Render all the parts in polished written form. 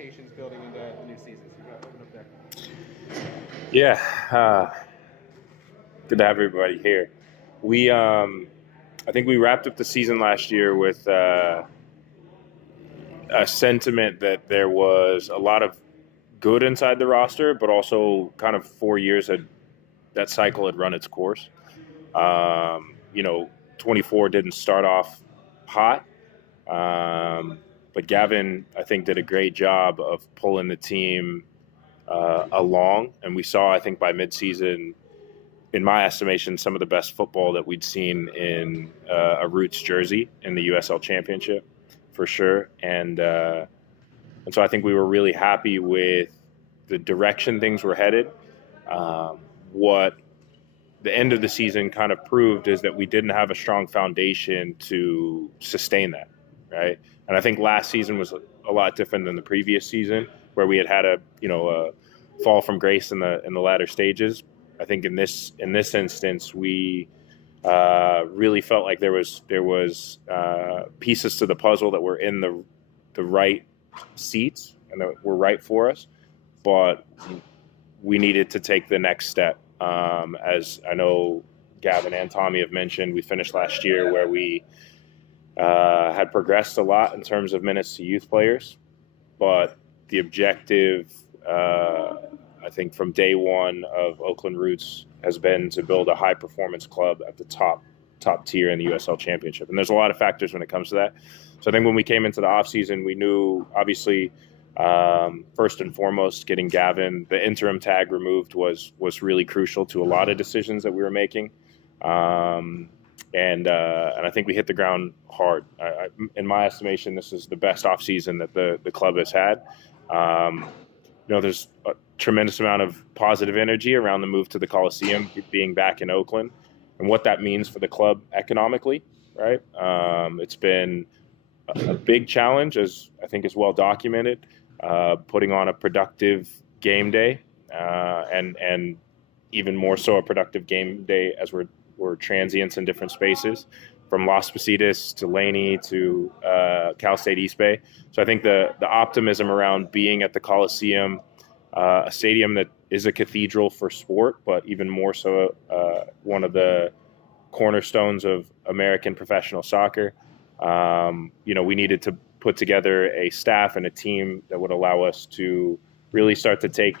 expectations building into the new season? So you got to open up there. Yeah, good to have everybody here. I think we wrapped up the season last year with a sentiment that there was a lot of good inside the roster, but also kind of 4 years that cycle had run its course. 24 didn't start off hot, but Gavin, I think, did a great job of pulling the team along, and we saw, I think, by midseason, in my estimation, some of the best football that we'd seen in a Roots jersey in the USL Championship, for sure. And so I think we were really happy with the direction things were headed. What the end of the season kind of proved is that we didn't have a strong foundation to sustain that, right? And I think last season was a lot different than the previous season, where we had a fall from grace in the latter stages. I think in this instance, we really felt like there was pieces to the puzzle that were in the right seats and that were right for us, but we needed to take the next step. As I know Gavin and Tommy have mentioned, we finished last year where we had progressed a lot in terms of minutes to youth players, but the objective, I think, from day one of Oakland Roots has been to build a high-performance club at the top tier in the USL Championship. And there's a lot of factors when it comes to that. So I think when we came into the offseason, we knew, obviously, first and foremost, getting Gavin, the interim tag removed was really crucial to a lot of decisions that we were making. And I think we hit the ground hard. In my estimation, this is the best offseason that the club has had. There's a tremendous amount of positive energy around the move to the Coliseum, being back in Oakland, and what that means for the club economically, right? It's been a big challenge, as I think is well documented, putting on a productive game day, and even more so a productive game day as we're transients in different spaces, from Las Positas to Laney to Cal State East Bay. So I think the optimism around being at the Coliseum, a stadium that is a cathedral for sport, but even more so one of the cornerstones of American professional soccer. We needed to put together a staff and a team that would allow us to really start to take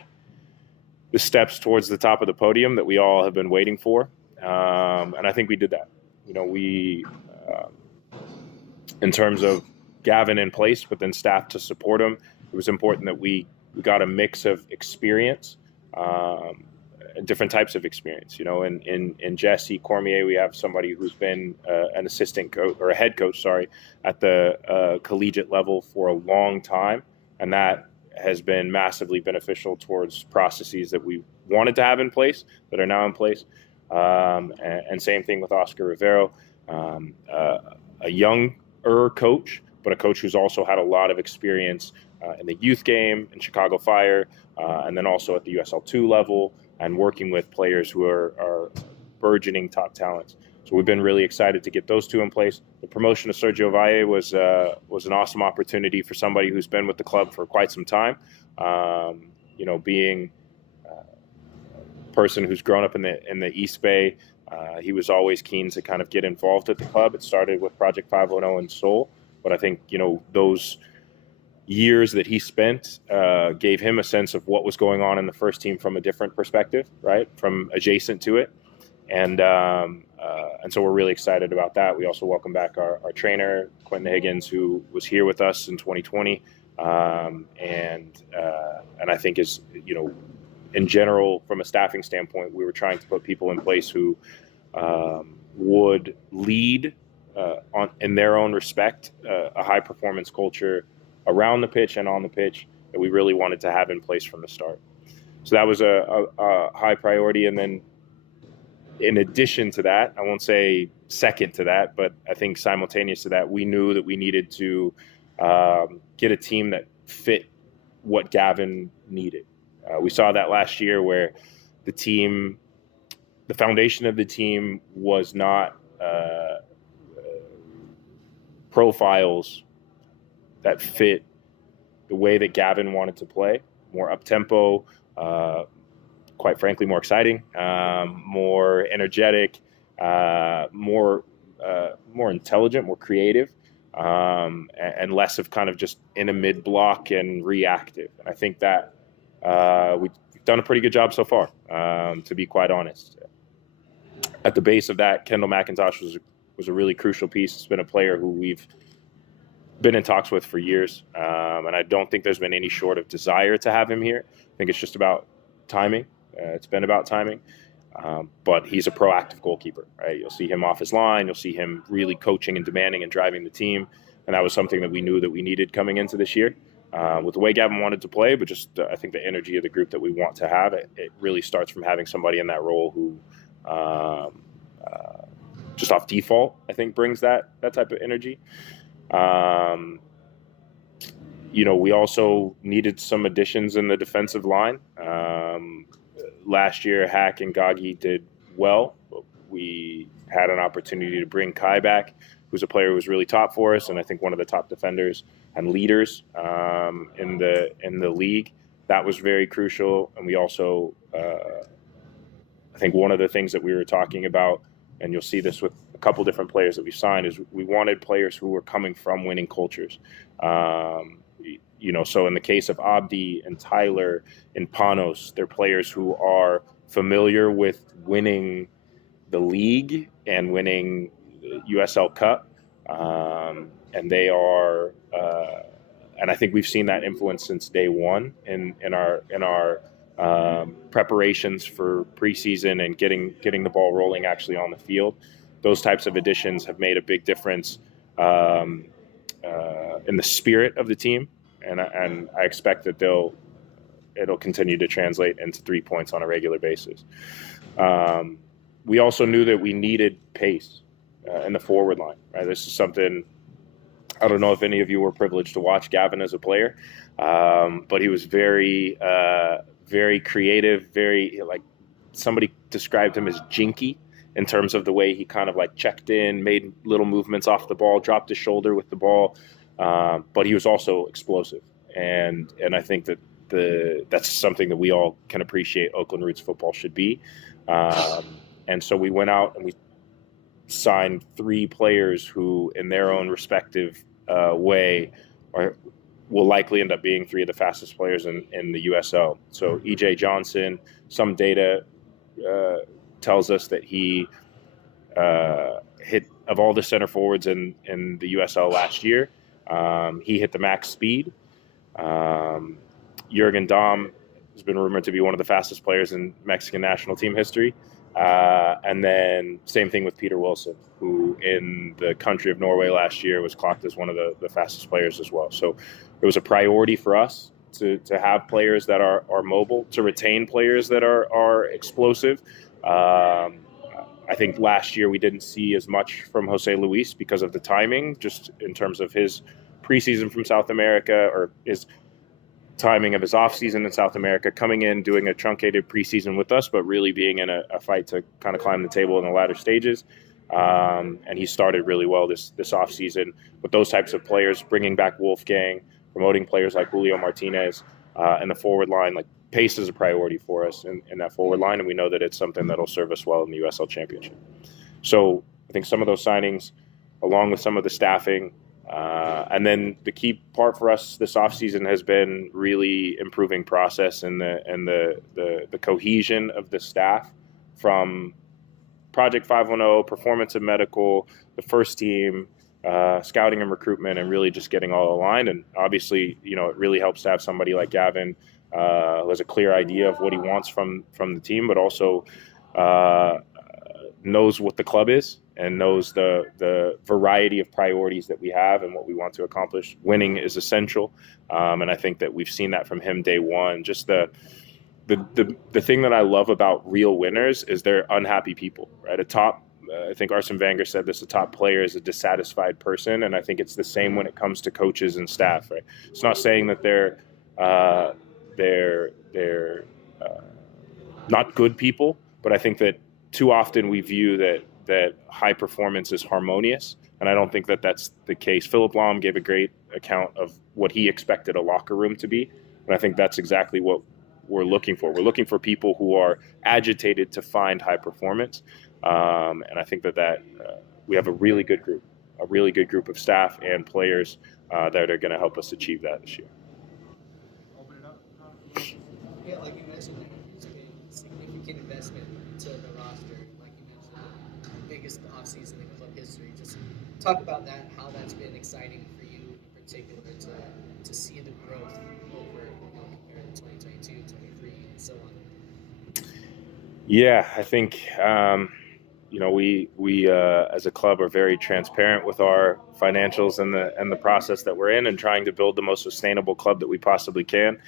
the steps towards the top of the podium that we all have been waiting for. And I think we did that. We, in terms of Gavin in place, but then staff to support him, it was important that we got a mix of experience, and different types of experience. In Jesse Cormier, we have somebody who's been an assistant coach, or a head coach, at the collegiate level for a long time, and that has been massively beneficial towards processes that we wanted to have in place that are now in place. And same thing with Oscar Rivero, a younger coach, but a coach who's also had a lot of experience in the youth game, in Chicago Fire, and then also at the USL2 level, and working with players who are burgeoning top talents. So we've been really excited to get those two in place. The promotion of Sergio Valle was an awesome opportunity for somebody who's been with the club for quite some time. Being a person who's grown up in the East Bay, he was always keen to kind of get involved at the club. It started with Project 510 in Seoul, but I think those years that he spent gave him a sense of what was going on in the first team from a different perspective, right, from adjacent to it. And so we're really excited about that. We also welcome back our trainer, Quentin Higgins, who was here with us in 2020. And I think is, in general, from a staffing standpoint, we were trying to put people in place who would lead in their own respect, a high performance culture around the pitch and on the pitch that we really wanted to have in place from the start. So that was a high priority. And then in addition to that, I won't say second to that, but I think simultaneous to that, we knew that we needed to get a team that fit what Gavin needed. We saw that last year where the foundation of the team was not profiles that fit the way that Gavin wanted to play, more up-tempo, quite frankly, more exciting, more energetic, more intelligent, more creative, and less of kind of just in a mid-block and reactive. And I think that we've done a pretty good job so far, to be quite honest. At the base of that, Kendall McIntosh was a really crucial piece. It's been a player who we've been in talks with for years, and I don't think there's been any short of desire to have him here. I think it's just about timing. It's been about timing, but he's a proactive goalkeeper, right? You'll see him off his line. You'll see him really coaching and demanding and driving the team, and that was something that we knew that we needed coming into this year. With the way Gavin wanted to play, but just I think the energy of the group that we want to have, it really starts from having somebody in that role who just off default, I think, brings that type of energy. We also needed some additions in the defensive line. Last year, Hack and Gagi did well, but we had an opportunity to bring Kai back, who's a player who was really top for us, and I think one of the top defenders and leaders in the league. That was very crucial, and we also, I think one of the things that we were talking about, and you'll see this with a couple different players that we've signed, is we wanted players who were coming from winning cultures. So in the case of Abdi and Tyler and Panos, they're players who are familiar with winning the league and winning USL Cup. And they are, and I think we've seen that influence since day one in our preparations for preseason and getting the ball rolling actually on the field. Those types of additions have made a big difference in the spirit of the team, and I expect that it'll continue to translate into 3 points on a regular basis. We also knew that we needed pace in the forward line. Right, this is something. I don't know if any of you were privileged to watch Gavin as a player, but he was very, very creative, very, like, somebody described him as jinky in terms of the way he kind of like checked in, made little movements off the ball, dropped his shoulder with the ball, but he was also explosive. And I think that that's something that we all can appreciate Oakland Roots football should be. And so we went out and we signed 3 players who, in their own respective way, will likely end up being 3 of the fastest players in the USL. So EJ Johnson, some data tells us that he hit, of all the center forwards in the USL last year, he hit the max speed. Jurgen Damm has been rumored to be one of the fastest players in Mexican national team history. And then same thing with Peter Wilson, who in the country of Norway last year was clocked as one of the fastest players as well. So it was a priority for us to have players that are mobile, to retain players that are explosive. I think last year we didn't see as much from Jose Luis because of the timing, just in terms of his preseason from South America, or his timing of his offseason in South America, coming in, doing a truncated preseason with us, but really being in a fight to kind of climb the table in the latter stages. And he started really well this offseason with those types of players, bringing back Wolfgang, promoting players like Julio Martinez, and the forward line. Like, pace is a priority for us in that forward line, and we know that it's something that'll serve us well in the USL Championship. So I think some of those signings, along with some of the staffing, and then the key part for us this offseason has been really improving process and the cohesion of the staff, from Project 510, performance and medical, the first team, scouting and recruitment, and really just getting all aligned. And obviously, it really helps to have somebody like Gavin who has a clear idea of what he wants from the team, but also knows what the club is and knows the variety of priorities that we have and what we want to accomplish. Winning is essential, and I think that we've seen that from him day one. Just the thing that I love about real winners is they're unhappy people, right? I think Arsene Wenger said this: a top player is a dissatisfied person, and I think it's the same when it comes to coaches and staff, right? It's not saying that they're not good people, but I think that too often we view that high performance is harmonious, and I don't think that that's the case. Philip Lahm gave a great account of what he expected a locker room to be. And I think that's exactly what we're looking for. We're looking for people who are agitated to find high performance. And I think that we have a really good group of staff and players that are going to help us achieve that this year. Open it up. Yeah, like you mentioned, there's been significant investment to the roster. Like you mentioned, the biggest offseason in club history. Just talk about that, how that's been exciting for you in particular to see the growth over, compared to 2022, 23, and so on. Yeah, I think we as a club are very transparent with our financials and the process that we're in, and trying to build the most sustainable club that we possibly can.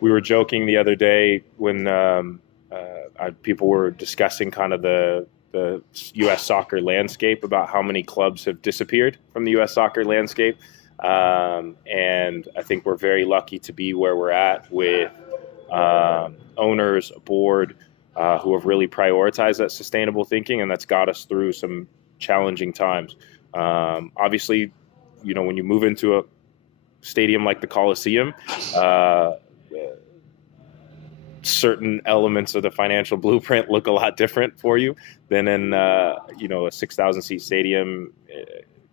We were joking the other day when people were discussing kind of the U.S. soccer landscape, about how many clubs have disappeared from the U.S. soccer landscape. And I think we're very lucky to be where we're at with owners, a board, who have really prioritized that sustainable thinking, and that's got us through some challenging times. Obviously, when you move into a stadium like the Coliseum, certain elements of the financial blueprint look a lot different for you than in a 6,000 seat stadium,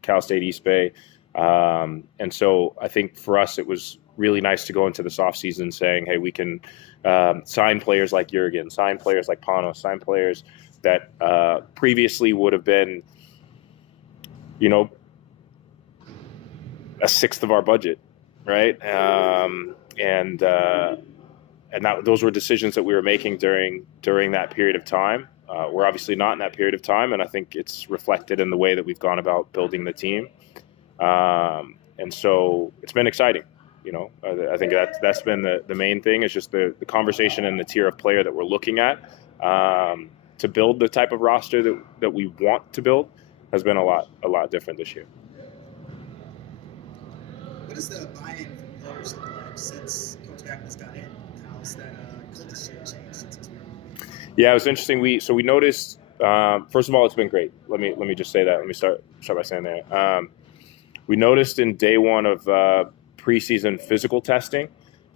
Cal State East Bay. And so I think for us, it was really nice to go into this offseason saying, hey, we can sign players like Jurgen, sign players like Panos, sign players that previously would have been, a sixth of our budget, right? And those were decisions that we were making during that period of time. We're obviously not in that period of time, and I think it's reflected in the way that we've gone about building the team. And so it's been exciting. I think that's been the main thing, is just the conversation and the tier of player that we're looking at to build the type of roster that we want to build has been a lot different this year. What is the buy-in from players like since Coach Gavin's got in? How's that culture changed since it's been? Yeah, it was interesting. We noticed. First of all, it's been great. Let me just say that. Let me start by saying that. We noticed in day one of preseason physical testing,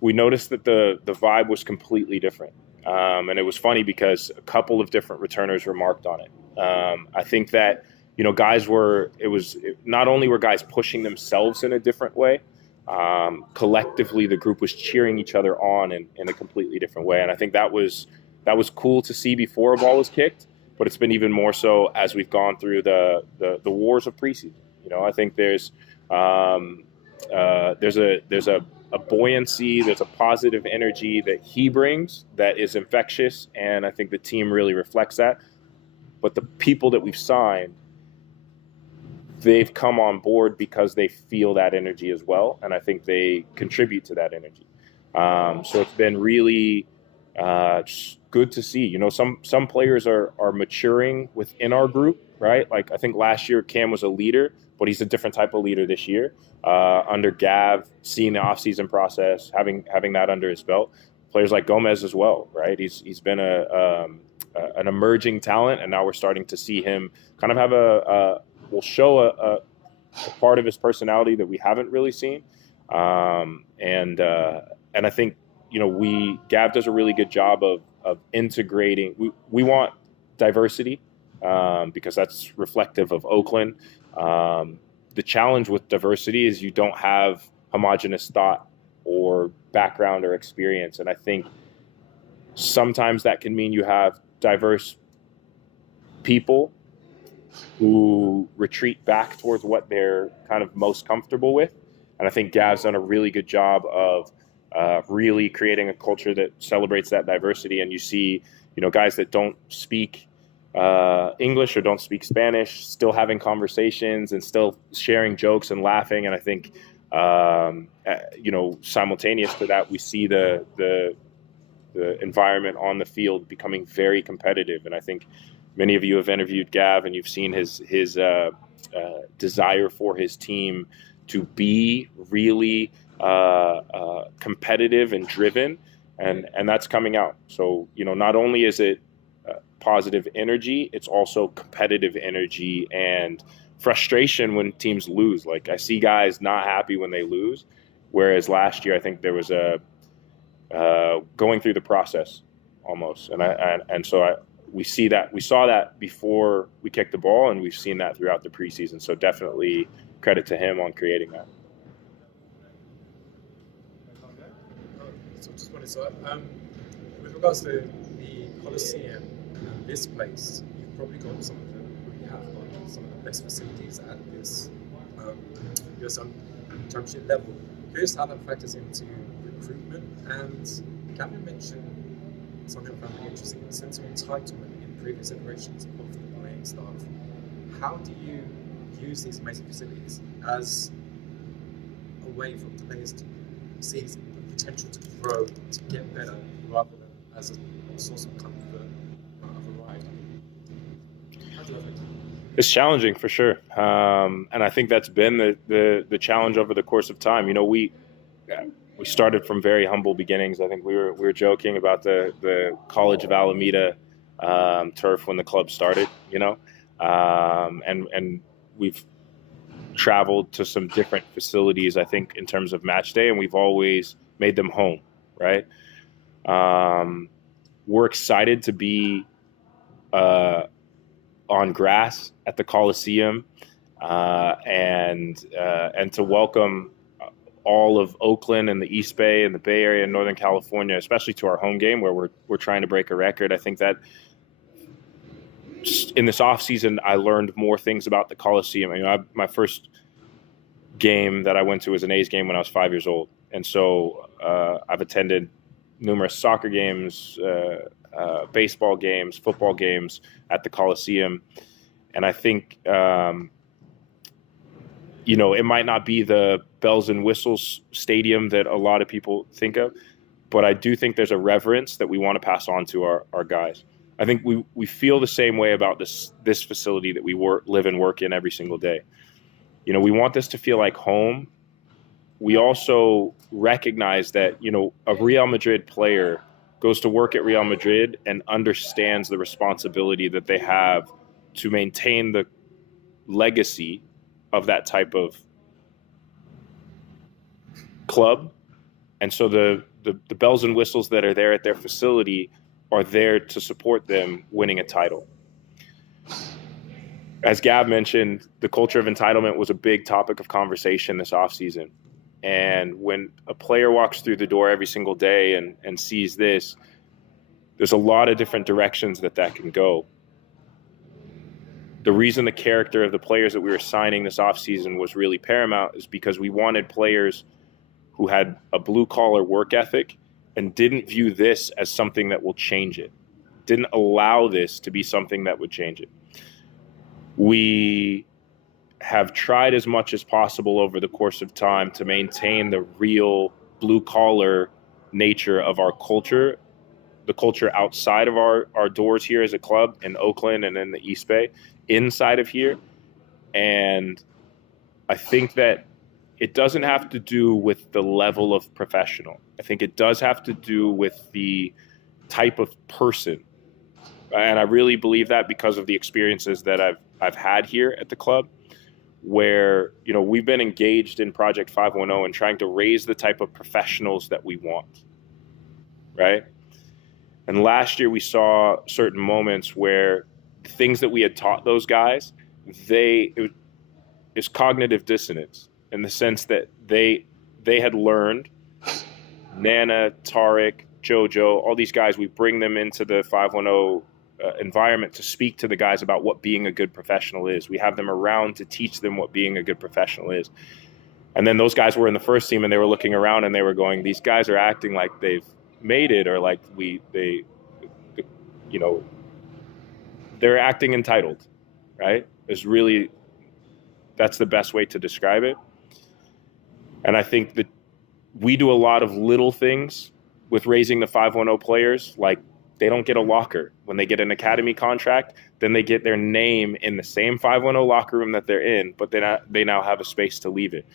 we noticed that the vibe was completely different. And it was funny because a couple of different returners remarked on it. I think that, not only were guys pushing themselves in a different way, collectively the group was cheering each other on in a completely different way. And I think that was cool to see before a ball was kicked, but it's been even more so as we've gone through the wars of preseason. I think there's a buoyancy, there's a positive energy that he brings that is infectious, and I think the team really reflects that. But the people that we've signed, they've come on board because they feel that energy as well, and I think they contribute to that energy. So it's been really good to see. Some players are maturing within our group, right? Like I think last year Cam was a leader, but he's a different type of leader this year. Under Gav, seeing the offseason process, having that under his belt. Players like Gomez as well, right? He's been an emerging talent, and now we're starting to see him kind of have will show a part of his personality that we haven't really seen. And I think Gav does a really good job of integrating. We want diversity because that's reflective of Oakland. The challenge with diversity is you don't have homogenous thought or background or experience. And I think sometimes that can mean you have diverse people who retreat back towards what they're kind of most comfortable with. And I think Gav's done a really good job of really creating a culture that celebrates that diversity. And you see, guys that don't speak English or don't speak Spanish still having conversations and still sharing jokes and laughing. And I think, simultaneous to that, we see the environment on the field becoming very competitive. And I think many of you have interviewed Gav, and you've seen his desire for his team to be really competitive and driven, and that's coming out. So, not only is it positive energy, it's also competitive energy and frustration when teams lose. Like I see guys not happy when they lose, Whereas last year, I think there was a going through the process almost, we saw that before we kicked the ball, and we've seen that throughout the preseason. So definitely credit to him on creating that. So just wanted to, with regards to the Coliseum and this place, you've probably got some of the best facilities at this championship level. Curious how that factors into recruitment. And Gavin mentioned something I found really interesting: the sense of entitlement in previous iterations of the playing staff. How do you use these amazing facilities as a way for players to see the potential to grow, to get better, rather than as a source of comfort of a ride? How do you affect it? It's challenging for sure, and I think that's been the challenge over the course of time. We started from very humble beginnings. I think we were joking about the College of Alameda turf when the club started. And we've traveled to some different facilities, I think, in terms of match day, and we've always made them home, right? We're excited to be on grass at the Coliseum and to welcome all of Oakland and the East Bay and the Bay Area and Northern California, especially to our home game where we're trying to break a record. I think that in this off season, I learned more things about the Coliseum. My first game that I went to was an A's game when I was 5 years old. And so I've attended numerous soccer games, baseball games, football games at the Coliseum. And I think, it might not be the bells and whistles stadium that a lot of people think of, but I do think there's a reverence that we want to pass on to our guys. I think we feel the same way about this facility that we live and work in every single day. We want this to feel like home. We also recognize that, a Real Madrid player goes to work at Real Madrid and understands the responsibility that they have to maintain the legacy of that type of club. And so the bells and whistles that are there at their facility are there to support them winning a title. As Gav mentioned, the culture of entitlement was a big topic of conversation this offseason. And when a player walks through the door every single day and sees this, there's a lot of different directions that can go. The reason the character of the players that we were signing this offseason was really paramount is because we wanted players who had a blue-collar work ethic and didn't view this as something that will change it, didn't allow this to be something that would change it. We have tried as much as possible over the course of time to maintain the real blue-collar nature of our culture, the culture outside of our doors here as a club in Oakland and in the East Bay, inside of here. And I think that it doesn't have to do with the level of professional. I think it does have to do with the type of person. And I really believe that because of the experiences that I've had here at the club, where, we've been engaged in Project 510 and trying to raise the type of professionals that we want, right? And last year we saw certain moments where things that we had taught those guys, it's cognitive dissonance in the sense that they had learned, Nana, Tariq, Jojo, all these guys, we bring them into the 510 environment to speak to the guys about what being a good professional is. We have them around to teach them what being a good professional is. And then those guys were in the first team and they were looking around and they were going, these guys are acting like they've made it, or like they're acting entitled, right? That's the best way to describe it. And I think that we do a lot of little things with raising the 510 players, like they don't get a locker. When they get an academy contract, then they get their name in the same 510 locker room that they're in, but they now have a space to leave it.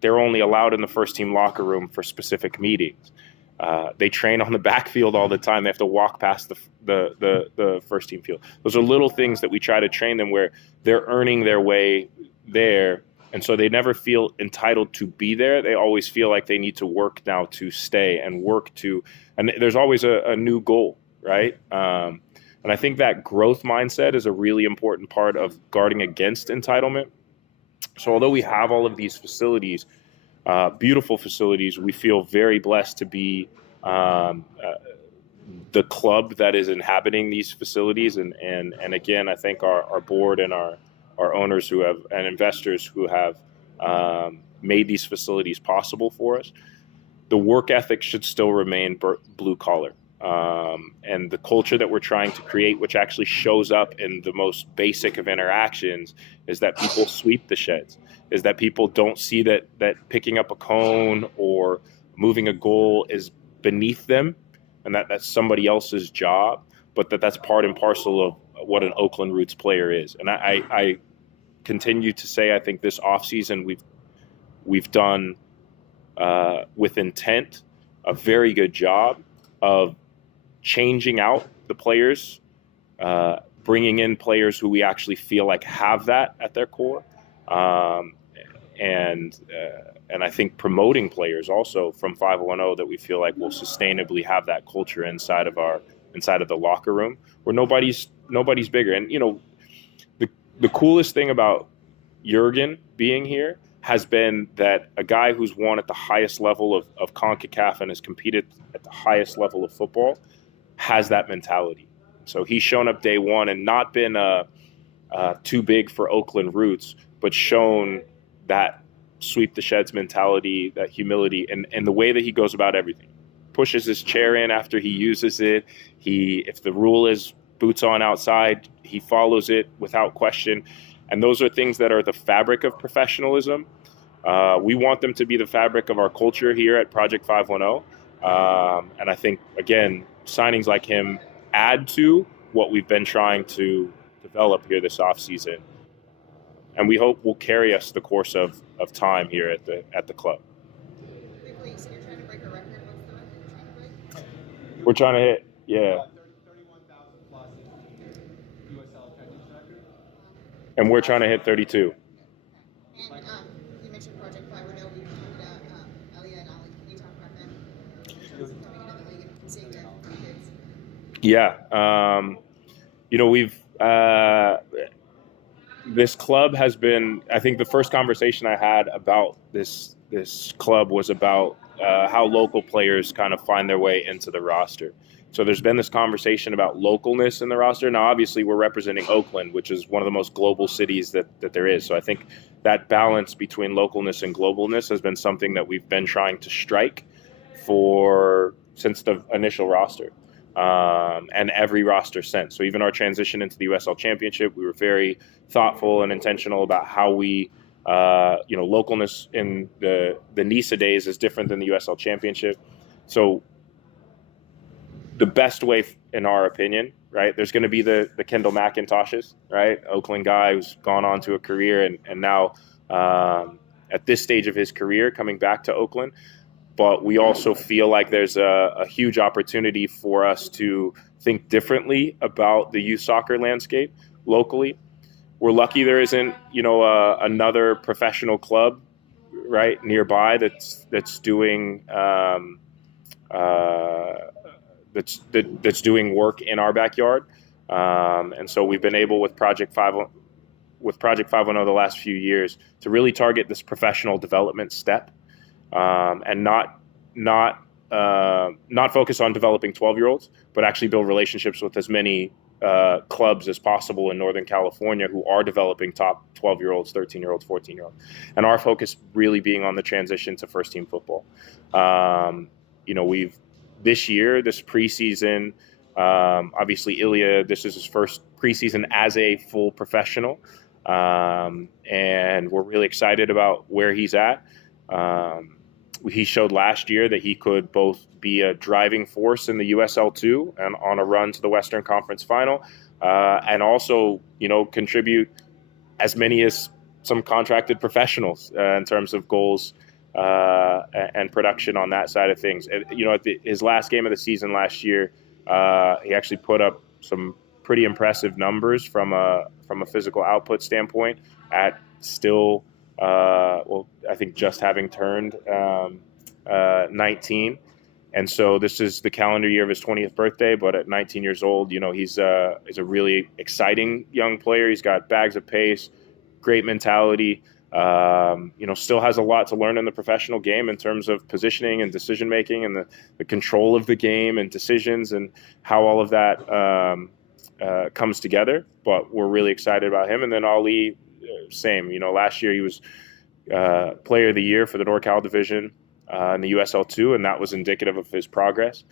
They're only allowed in the first team locker room for specific meetings. They train on the backfield all the time. They have to walk past the first team field. Those are little things that we try to train them where they're earning their way there And so they never feel entitled to be there. They always feel like they need to work now to stay and and there's always a new goal, right? And I think that growth mindset is a really important part of guarding against entitlement. So although we have all of these facilities, beautiful facilities, we feel very blessed to be the club that is inhabiting these facilities. And again, I thank our board and our owners and investors who have made these facilities possible for us. The work ethic should still remain blue collar. And the culture that we're trying to create, which actually shows up in the most basic of interactions, is that people sweep the sheds, is that people don't see that picking up a cone or moving a goal is beneath them and that's somebody else's job, but that's part and parcel of what an Oakland Roots player is. And I continue to say, I think this offseason we've done with intent a very good job of changing out the players, bringing in players who we actually feel like have that at their core, and I think promoting players also from 510 that we feel like will sustainably have that culture inside of the locker room where nobody's bigger. And the coolest thing about Jurgen being here has been that a guy who's won at the highest level of CONCACAF and has competed at the highest level of football has that mentality. So he's shown up day one and not been too big for Oakland Roots, but shown that sweep the sheds mentality, that humility, and the way that he goes about everything. Pushes his chair in after he uses it. If the rule is boots on outside, he follows it without question. And those are things that are the fabric of professionalism. We want them to be the fabric of our culture here at Project 510. And I think, again, signings like him add to what we've been trying to develop here this offseason. And we hope will carry us the course of time here at the club. Quickly, so you're trying to break a record. What's the record you're trying to break? We're trying to hit, 31,000 plus in USL attendance record. and we're trying to hit 32. And you mentioned Project 510. We were talking to Elia and Ali. Can you talk about them in terms of coming into the league and seeing different kids? Yeah. We've this club has been, I think the first conversation I had about this club was about how local players kind of find their way into the roster. So there's been this conversation about localness in the roster. Now, obviously, we're representing Oakland, which is one of the most global cities that there is. So I think that balance between localness and globalness has been something that we've been trying to strike since the initial roster. And every roster since. So even our transition into the USL Championship, we were very thoughtful and intentional about how we, localness in the NISA days is different than the USL Championship. So the best way, in our opinion, right, there's going to be the Kendall McIntoshes, right, Oakland guy who's gone on to a career and now at this stage of his career coming back to Oakland. But we also feel like there's a huge opportunity for us to think differently about the youth soccer landscape locally. We're lucky there isn't, another professional club right nearby that's doing that's doing work in our backyard. And so we've been able with Project 510 the last few years to really target this professional development step. And not focus on developing 12-year-olds, but actually build relationships with as many clubs as possible in Northern California who are developing top 12-year-olds, 13-year-olds, 14-year-olds. And our focus really being on the transition to first-team football. This year, this preseason, obviously Ilya, this is his first preseason as a full professional. And we're really excited about where he's at. He showed last year that he could both be a driving force in the USL2 and on a run to the Western Conference Final, and also, contribute as many as some contracted professionals in terms of goals and production on that side of things. At his last game of the season last year, he actually put up some pretty impressive numbers from a physical output standpoint at still I think just having turned 19. And so this is the calendar year of his 20th birthday, but at 19 years old, he's a really exciting young player. He's got bags of pace, great mentality. Still has a lot to learn in the professional game in terms of positioning and decision making and the control of the game and decisions and how all of that comes together. But we're really excited about him. And then Ali, same. Last year he was Player of the Year for the NorCal division in the USL2, and that was indicative of his progress.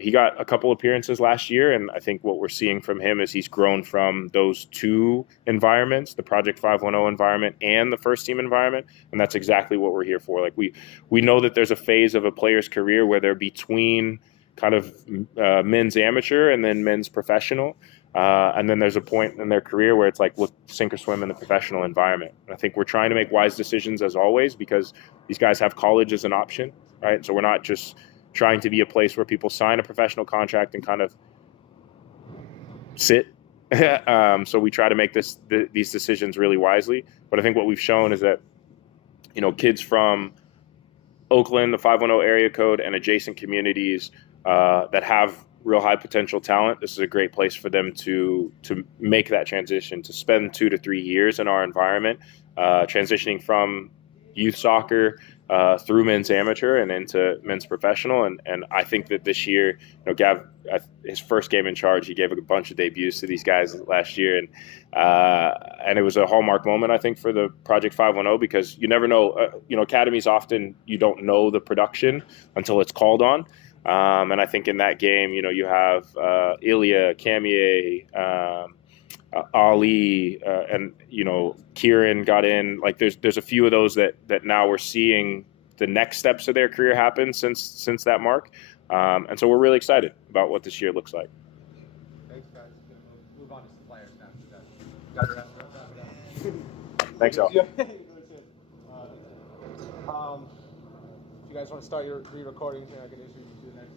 He got a couple appearances last year, and I think what we're seeing from him is he's grown from those two environments, the Project 510 environment and the first team environment, and that's exactly what we're here for. Like we know that there's a phase of a player's career where they're between kind of men's amateur and then men's professional. And then there's a point in their career where it's like, look, sink or swim in the professional environment. And I think we're trying to make wise decisions as always because these guys have college as an option, right? So we're not just trying to be a place where people sign a professional contract and kind of sit. So we try to make these decisions really wisely. But I think what we've shown is that, kids from Oakland, the 510 area code, and adjacent communities that have real high potential talent, this is a great place for them to make that transition, to spend 2 to 3 years in our environment, transitioning from youth soccer through men's amateur and into men's professional. And I think that this year, Gav, his first game in charge, he gave a bunch of debuts to these guys last year. And it was a hallmark moment, I think, for the Project 510 because you never know, academies often, you don't know the production until it's called on. And I think in that game, you have Ilya, Kamier, Ali, and Kieran got in. Like there's a few of those that now we're seeing the next steps of their career happen since that mark. And so we're really excited about what this year looks like. Thanks, guys. Move on to some players now. Got it wrapped up. Thanks, Al. You guys want to start your re-recording? I can introduce you to the next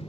one.